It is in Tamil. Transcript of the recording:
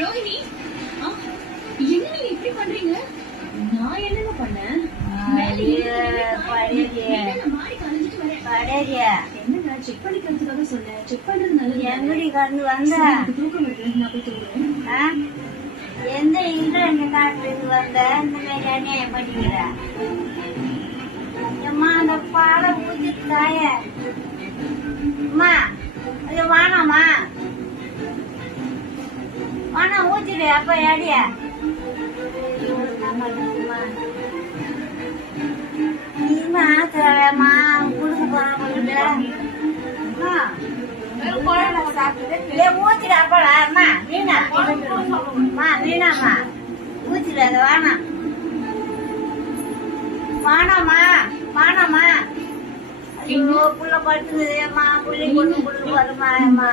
ரோஹிணி, என்ன நீங்க இப்படி பண்றீங்க? நான் என்னங்க பண்ணேன்? என்னங்க செக் பண்ணிக்கிறதுக்காக சொன்னேன். செக் பண்றது நல்லது. எங்கடி கண்டு வந்த? தூக்கம் வருது, நான் போய் தூங்குறேன். எந்த இங்கிலாந்து நாட்டுக்கு வந்த? இந்த மாதிரி அநியாயம் பண்ணிக்கிற அம்மா, அந்த பாலை ஊத்திட்டு தாய அம்மா, அது வானாமா வானா ஊத்திடு. அப்ப அடிய நீமா ஆத்தரமா குடுக்க போறவங்கிட்ட சாப்பிட்டு ஊத்திடு. அப்படா அம்மா மீனா மீனாம்மா ஊத்திடு. அதை வானம் வானாமா வானாமா புள்ள படுத்துக்குது. அம்மா புள்ளி கொண்டு வருமா அம்மா.